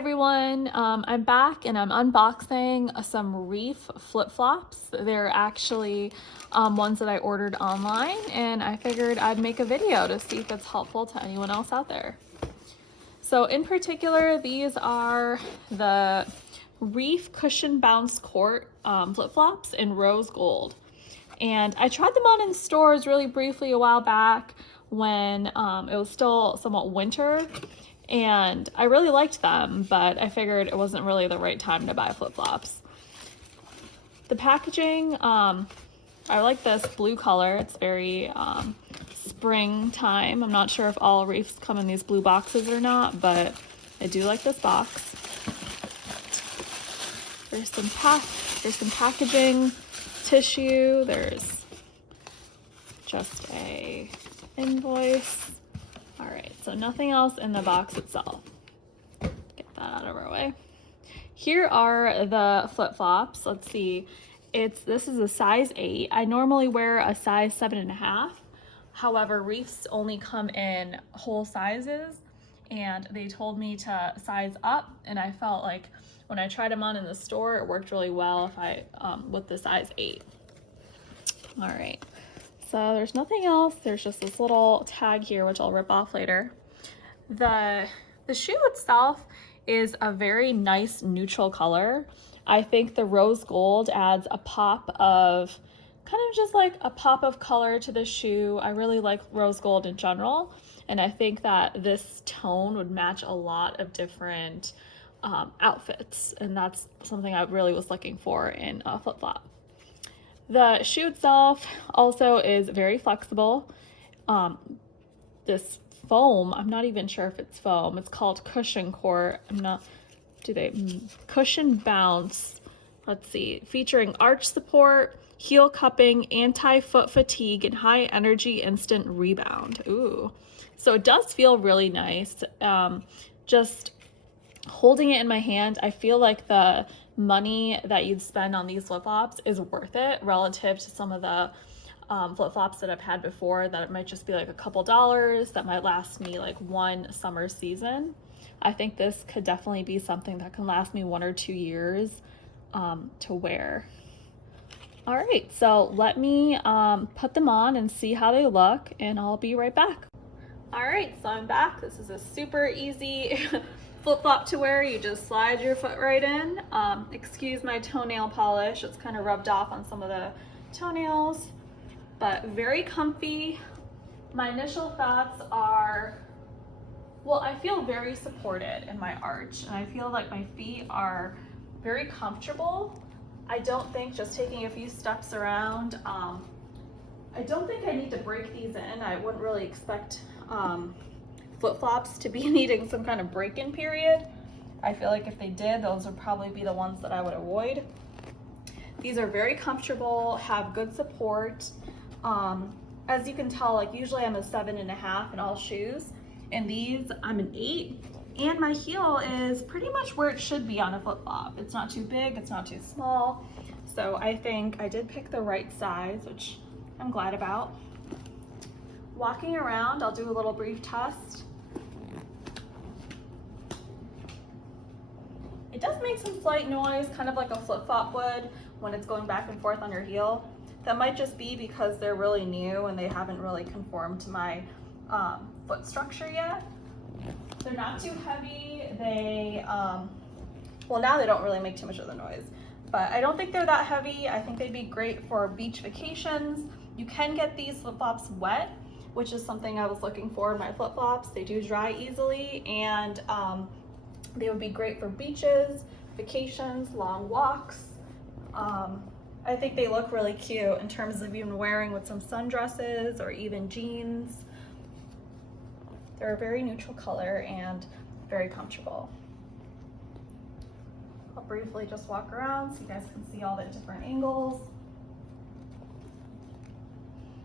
everyone, I'm back and I'm unboxing some Reef flip-flops. They're actually ones that I ordered online, and I figured I'd make a video to see if it's helpful to anyone else out there. So in particular, these are the Reef Cushion Bounce Court flip-flops in rose gold. And I tried them on in stores really briefly a while back when it was still somewhat winter, and I really liked them, but I figured it wasn't really the right time to buy flip-flops. The packaging, I like this blue color. It's very springtime. I'm not sure if all Reefs come in these blue boxes or not, but I do like this box. There's some packaging tissue. There's just a invoice. All right, so nothing else in the box itself. Get that out of our way. Here are the flip-flops. Let's see. This is a size 8. I normally wear a size 7.5. However, Reefs only come in whole sizes, and they told me to size up, and I felt like when I tried them on in the store, it worked really well with the size 8. All right. So there's nothing else. There's just this little tag here, which I'll rip off later. The shoe itself is a very nice neutral color. I think the rose gold adds a pop of, kind of just like a pop of color to the shoe. I really like rose gold in general, and I think that this tone would match a lot of different outfits, and that's something I really was looking for in a flip-flop. The shoe itself also is very flexible. This foam, I'm not even sure if it's foam. It's called Cushion Court. Cushion Bounce. Let's see, featuring arch support, heel cupping, anti-foot fatigue, and high energy instant rebound. Ooh, so it does feel really nice. Just holding it in my hand, I feel like the money that you'd spend on these flip-flops is worth it relative to some of the flip-flops that I've had before that it might just be like a couple dollars that might last me like one summer season. I think this could definitely be something that can last me 1 or 2 years to wear. All right, so let me put them on and see how they look, and I'll be right back. All right, so I'm back. This is a super easy flip-flop to wear. You just slide your foot right in. Excuse my toenail polish. It's kind of rubbed off on some of the toenails, but very comfy. My initial thoughts are, well, I feel very supported in my arch, and I feel like my feet are very comfortable. I don't think, just taking a few steps around, I don't think I need to break these in. I wouldn't really expect flip-flops to be needing some kind of break-in period. I feel like if they did, those would probably be the ones that I would avoid. These are very comfortable, have good support. As you can tell, like usually I'm a 7.5 in all shoes, and these I'm an 8, and my heel is pretty much where it should be on a flip-flop. It's not too big, it's not too small. So I think I did pick the right size, which I'm glad about. Walking around, I'll do a little brief test. It does make some slight noise, kind of like a flip-flop would when it's going back and forth on your heel. That might just be because they're really new and they haven't really conformed to my foot structure yet. They're not too heavy. Well, now they don't really make too much of the noise, but I don't think they're that heavy. I think they'd be great for beach vacations. You can get these flip-flops wet, which is something I was looking for in my flip-flops. They do dry easily, and they would be great for beaches, vacations, long walks. I think they look really cute in terms of even wearing with some sundresses or even jeans. They're a very neutral color and very comfortable. I'll briefly just walk around so you guys can see all the different angles.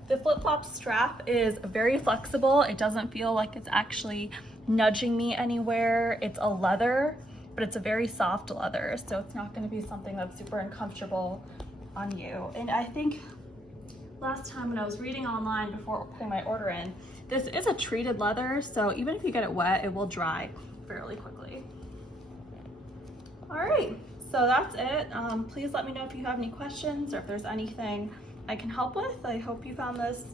The flip-flop strap is very flexible. It doesn't feel like it's actually nudging me anywhere. It's a leather, but it's a very soft leather, so it's not going to be something that's super uncomfortable on you. And I think last time when I was reading online before putting my order in, this is a treated leather, so even if you get it wet, it will dry fairly quickly. All right, so that's it. Please let me know if you have any questions or if there's anything I can help with. I hope you found this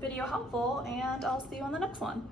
video helpful, and I'll see you on the next one.